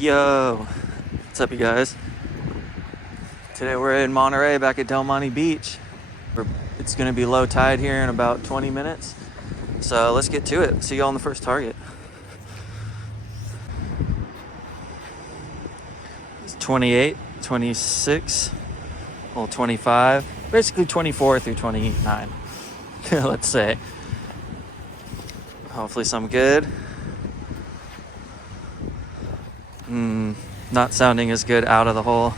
Yo, what's up, you guys? Today we're in Monterey, back at Del Monte Beach. It's gonna be low tide here in about 20 minutes. So let's get to it. See y'all on the first target. It's 28, 26, well 25, basically 24 through 29, let's say. Hopefully some good. Not sounding as good out of the hole.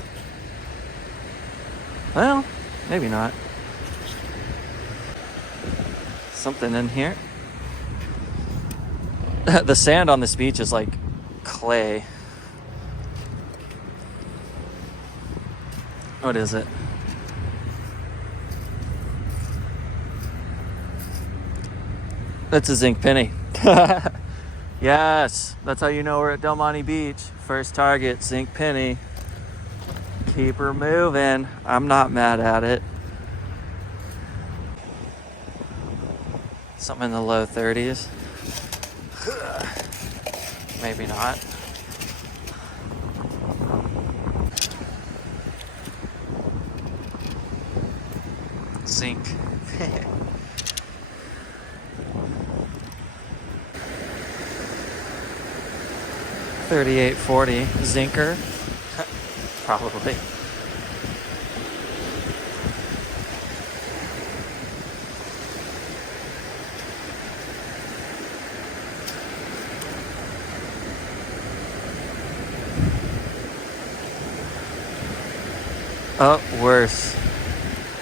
Well, maybe not. Something in here. The sand on this beach is like clay. What is it? That's a zinc penny. Yes, that's how you know we're at Del Monte Beach. First target, zinc penny. Keep her moving. I'm not mad at it. Something in the low 30s. Maybe not. Zinc. 3840 zinker. Probably. Oh, worse.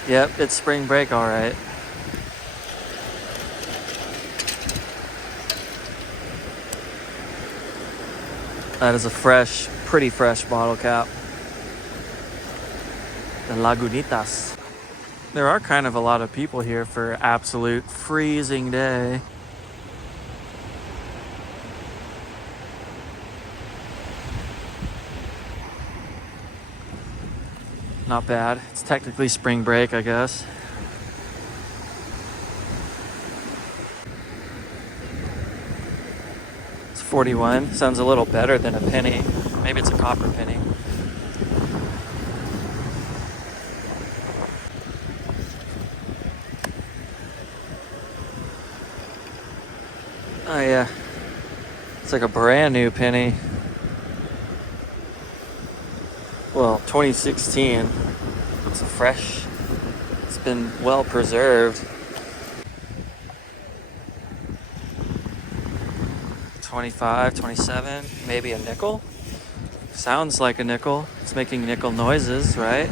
Yep, it's spring break, all right. That is a fresh, pretty fresh bottle cap. The Lagunitas. There are kind of a lot of people here for absolute freezing day. Not bad. It's technically spring break, I guess. It's 41. Sounds a little better than a penny. Maybe it's a copper penny. Oh yeah. It's like a brand new penny. Well, 2016. It's fresh. It's been well preserved. 25, 27, maybe a nickel. Sounds like a nickel. It's making nickel noises, right?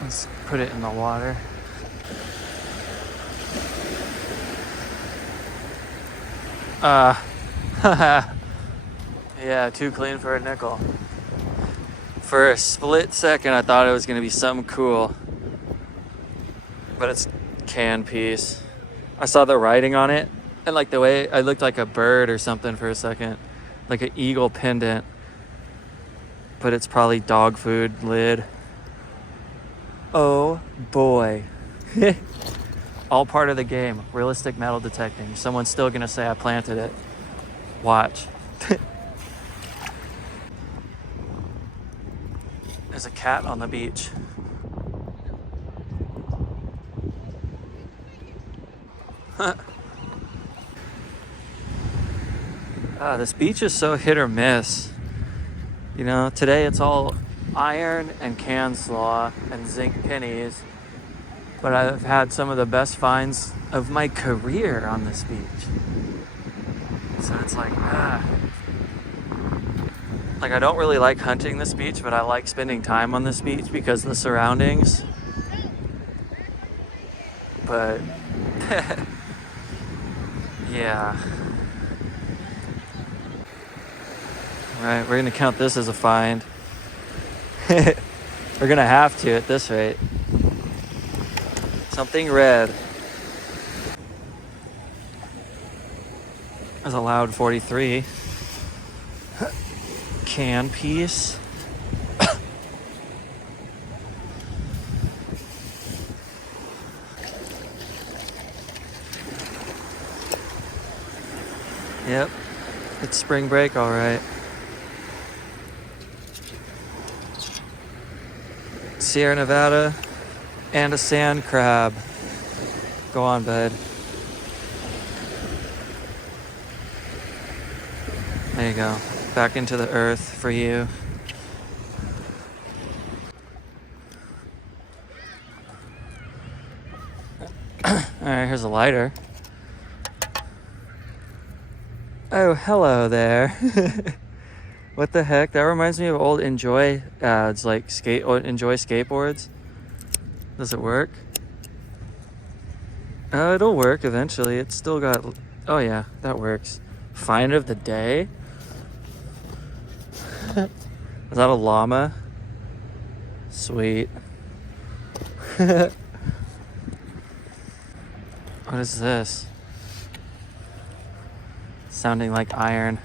Let's put it in the water. Yeah, too clean for a nickel. For a split second, I thought it was gonna be something cool, but it's can piece. I saw the writing on it, and like the way I looked like a bird or something for a second, like an eagle pendant, but it's probably dog food lid. Oh boy. All part of the game. Realistic metal detecting. Someone's still gonna say I planted it. Watch. There's a cat on the beach. This beach is so hit or miss. You know, today it's all iron and can slaw and zinc pennies. But I've had some of the best finds of my career on this beach. So it's like, Like, I don't really like hunting this beach, but I like spending time on this beach because of the surroundings. But, yeah. Right, we're gonna count this as a find. We're gonna have to at this rate. Something red. There's a loud 43. Can piece. Yep, it's spring break, all right. Sierra Nevada and a sand crab. Go on, bud. There you go. Back into the earth for you. All right, here's a lighter. Oh, hello there. What the heck? That reminds me of old Enjoy ads, like Enjoy skateboards. Does it work? It'll work eventually. It's still got... Oh yeah, that works. Find of the day? Is that a llama? Sweet. What is this? Sounding like iron.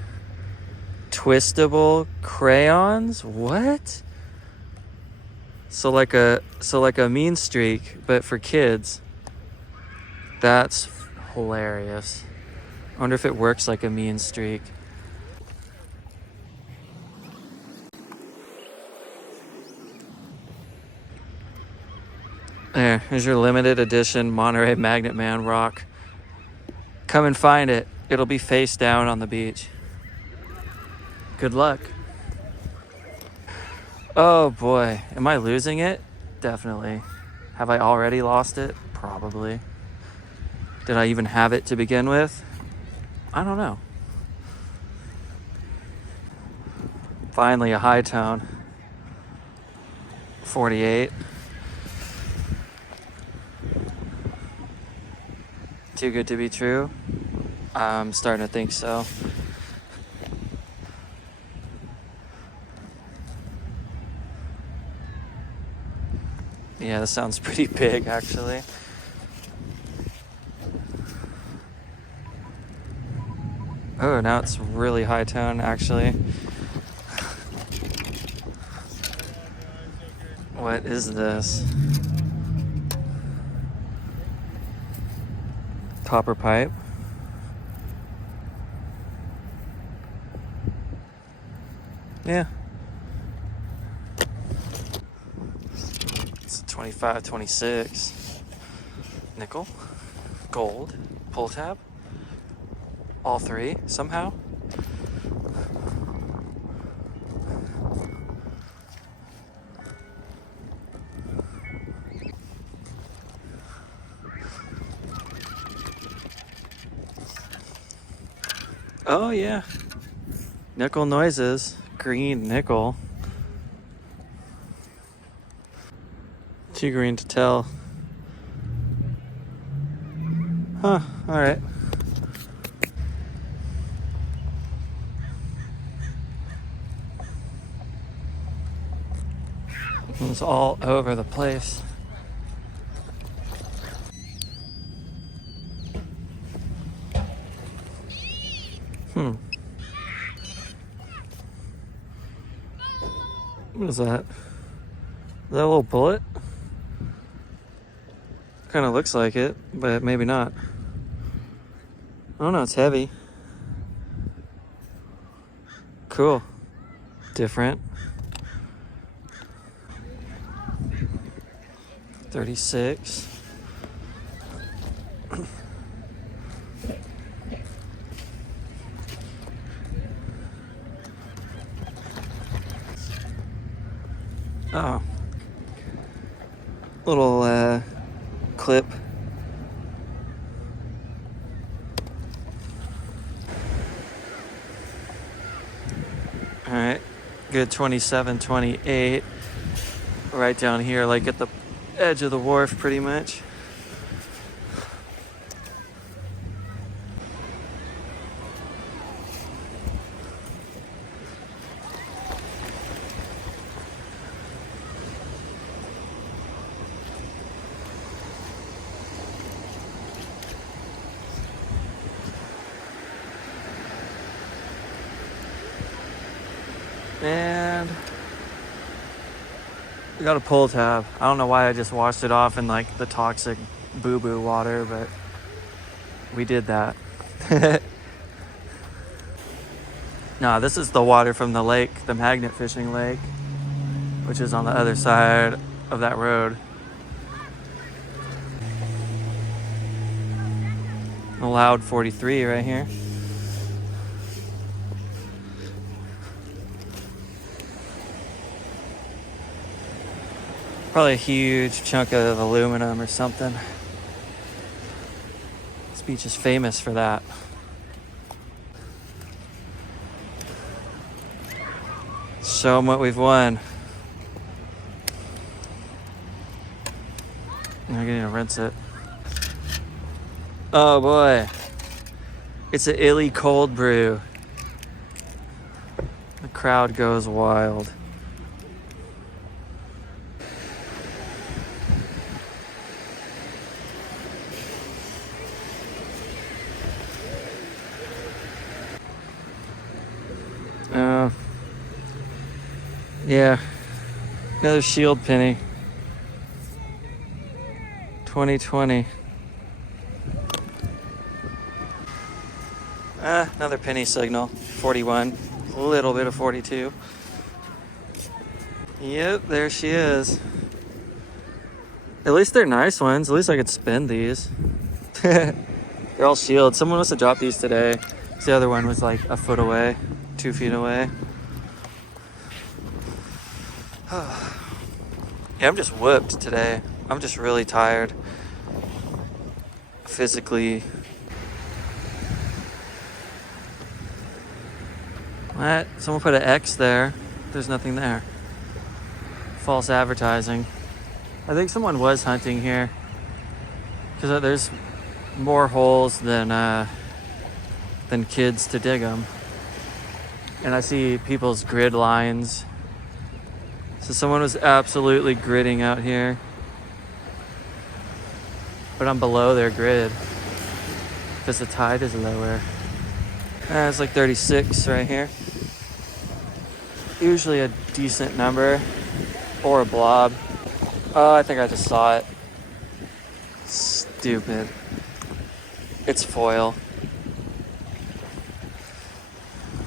Twistable crayons? What? So like a mean streak, but for kids. That's hilarious. I wonder if it works like a mean streak. Here's your limited edition Monterey Magnet Man rock. Come and find it. It'll be face down on the beach. Good luck. Oh boy, am I losing it? Definitely. Have I already lost it? Probably. Did I even have it to begin with? I don't know. Finally a high tone. 48. Too good to be true? I'm starting to think so. Yeah, this sounds pretty big actually. Oh, now it's really high tone actually. What is this? Copper pipe. Yeah. It's 25, 26. Nickel. Gold. Pull tab. All three somehow. Oh yeah. Nickel noises. Green nickel. Too green to tell. Huh, alright. It's all over the place. What is that? Is that a little bullet? Kind of looks like it, but maybe not. I don't know, it's heavy. Cool. Different. 36. Oh. Little clip. Alright. Good 27, 28. Right down here, like at the edge of the wharf pretty much. And we got a pull tab. I don't know why I just washed it off in like the toxic boo-boo water, but we did that. No, this is the water from the lake, the magnet fishing lake, which is on the other side of that road. Allowed 43 right here. Probably a huge chunk of aluminum or something. This beach is famous for that. Show them what we've won. I'm gonna rinse it. Oh boy. It's an illy cold brew. The crowd goes wild. Yeah, another shield penny. 2020. Another penny signal. 41. A little bit of 42. Yep, there she is. At least they're nice ones. At least I could spin these. They're all shield. Someone must have dropped these today. The other one was like a foot away, 2 feet away. Yeah, I'm just whooped today. I'm just really tired. Physically. What? Someone put an X there. There's nothing there. False advertising. I think someone was hunting here. Because there's more holes than kids to dig them. And I see people's grid lines. So someone was absolutely gridding out here. But I'm below their grid. Because the tide is lower. It's like 36 right here. Usually a decent number. Or a blob. Oh, I think I just saw it. Stupid. It's foil.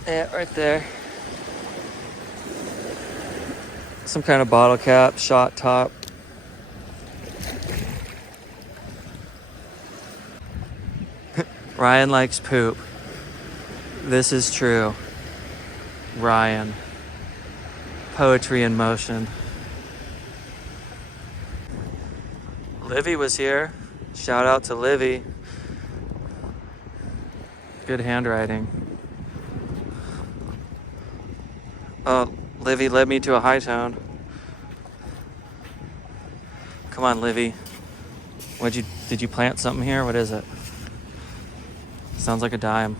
Yeah, right there. Some kind of bottle cap, shot top. Ryan likes poop. This is true. Ryan. Poetry in motion. Livy was here. Shout out to Livy. Good handwriting. Oh, Livy led me to a high tone. Come on, Livy. Did you plant something here? What is it? Sounds like a dime.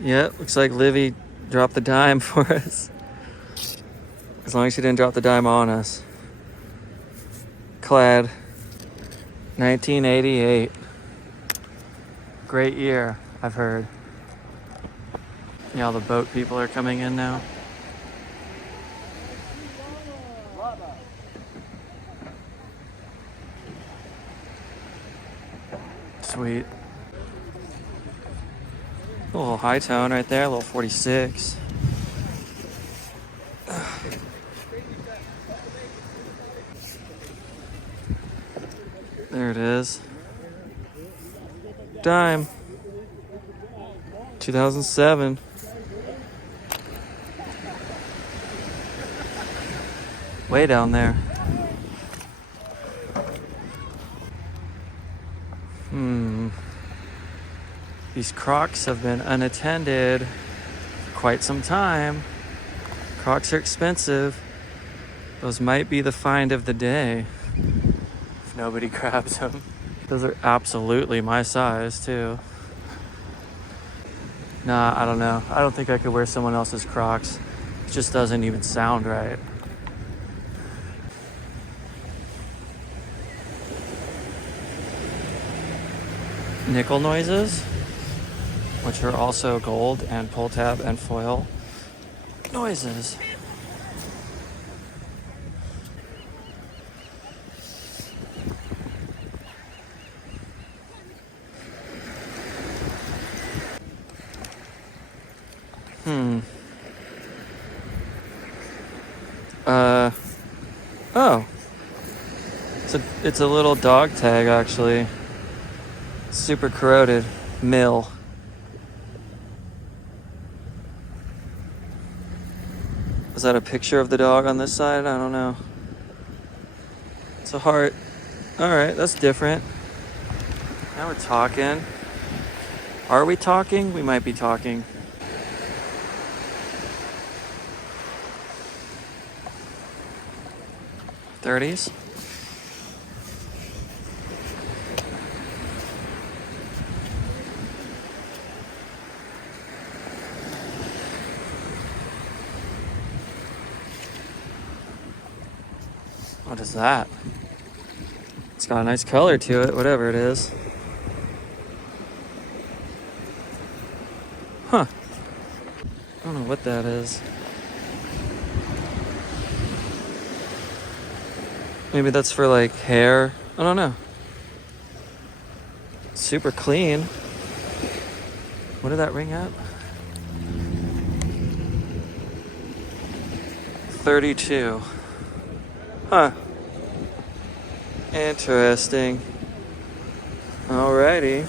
Yeah, looks like Livy dropped the dime for us. As long as she didn't drop the dime on us. Clad. 1988. Great year, I've heard. Yeah, all the boat people are coming in now. Sweet. A little high tone right there, a little 46. There it is. Dime. 2007. Way down there. These Crocs have been unattended for quite some time. Crocs are expensive. Those might be the find of the day. If nobody grabs them. Those are absolutely my size too. Nah, I don't know. I don't think I could wear someone else's Crocs. It just doesn't even sound right. Nickel noises, which are also gold and pull tab and foil noises. Hmm. Oh. It's a little dog tag, actually. Super corroded. Mill. Is that a picture of the dog on this side? I don't know. It's a heart. Alright, that's different. Now we're talking. Are we talking? We might be talking. '30s. What is that? It's got a nice color to it, whatever it is. Huh. I don't know what that is. Maybe that's for like hair. I don't know. Super clean. What did that ring at? 32. Huh. Interesting. Alrighty.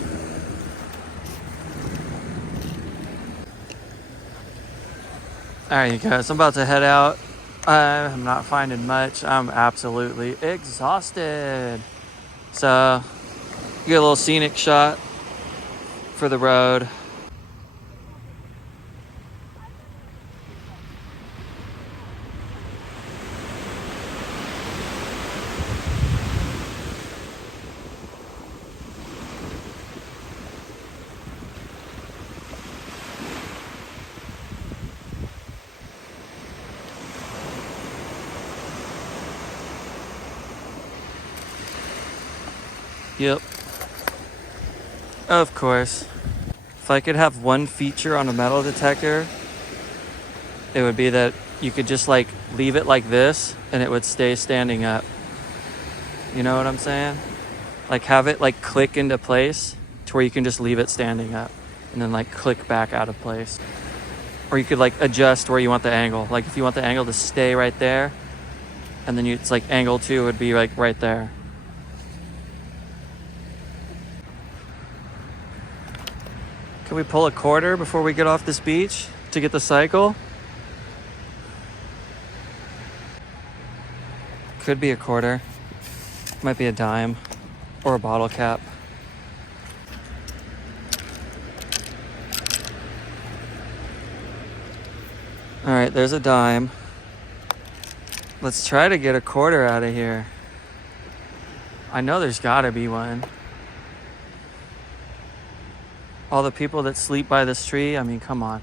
Alright, you guys, I'm about to head out. I'm not finding much. I'm absolutely exhausted. So, get a little scenic shot for the road. Yep. Of course. If I could have one feature on a metal detector, it would be that you could just like leave it like this and it would stay standing up. You know what I'm saying? Like have it like click into place to where you can just leave it standing up and then like click back out of place. Or you could like adjust where you want the angle. Like if you want the angle to stay right there, and then it's like angle 2 would be like right there. Can we pull a quarter before we get off this beach to get the cycle? Could be a quarter. Might be a dime or a bottle cap. All right, there's a dime. Let's try to get a quarter out of here. I know there's gotta be one. All the people that sleep by this tree, I mean, come on.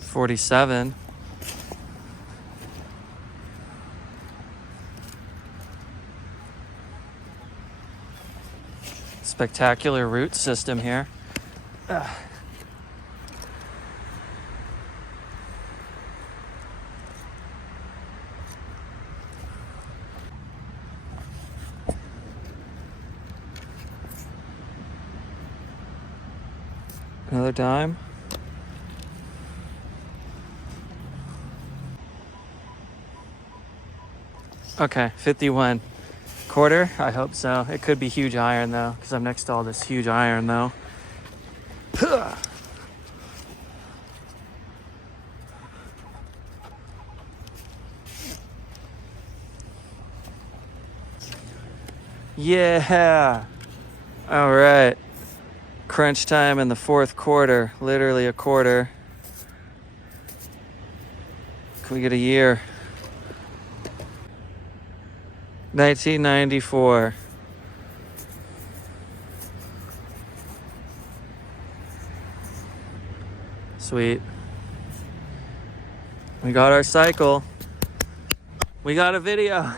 $47. Spectacular root system here. Ugh. Another dime. Okay, 51. Quarter? I hope so. It could be huge iron though, because I'm next to all this huge iron though. Yeah. All right. Crunch time in the fourth quarter. Literally a quarter. Can we get a year? 1994. Sweet. We got our cycle. We got a video.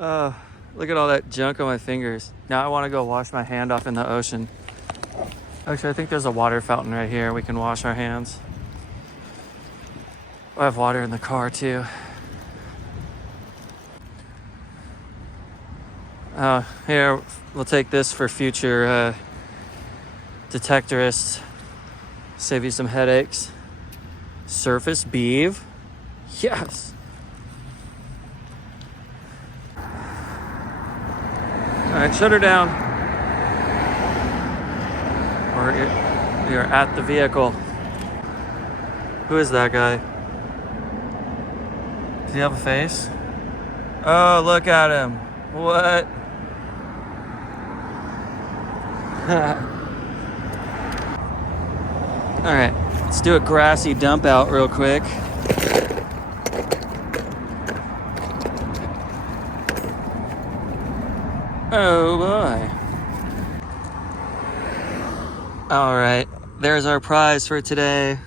Oh, look at all that junk on my fingers. Now I want to go wash my hand off in the ocean. Actually, I think there's a water fountain right here. We can wash our hands. I have water in the car too. Here, we'll take this for future detectorists. Save you some headaches. Surface beeve. Yes. All right, shut her down. Or you're at the vehicle. Who is that guy? Does he have a face? Oh, look at him. What? All right, let's do a grassy dump out real quick. Oh boy. All right, there's our prize for today.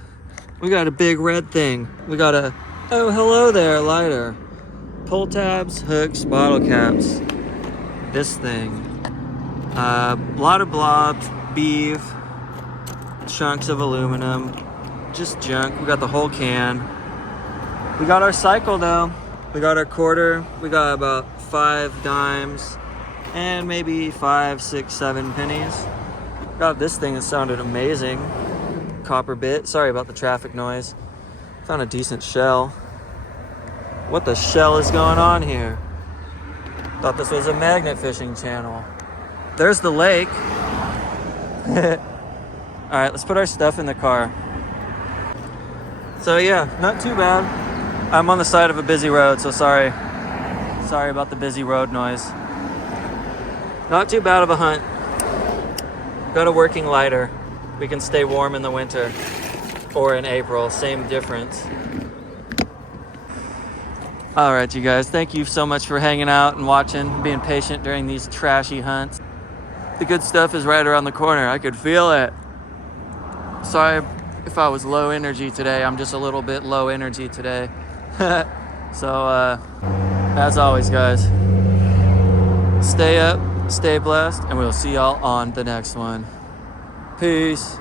We got a big red thing. We got a, oh, hello there, lighter. Pull tabs, hooks, bottle caps. This thing. A lot of blobs, beef, chunks of aluminum, just junk. We got the whole can. We got our cycle though. We got our quarter. We got about 5 dimes and maybe 5, 6, 7 pennies. Got this thing that sounded amazing. Copper bit. Sorry about the traffic noise. Found a decent shell. What the shell is going on here? Thought this was a magnet fishing channel. There's the lake. All right, let's put our stuff in the car. So yeah, not too bad. I'm on the side of a busy road, so sorry. Sorry about the busy road noise. Not too bad of a hunt. Got a working lighter. We can stay warm in the winter or in April, same difference. All right, you guys, thank you so much for hanging out and watching, being patient during these trashy hunts. The good stuff is right around the corner. I could feel it. Sorry if I was low energy today. I'm just a little bit low energy today. So, as always, guys, stay up, stay blessed, and we'll see y'all on the next one. Peace.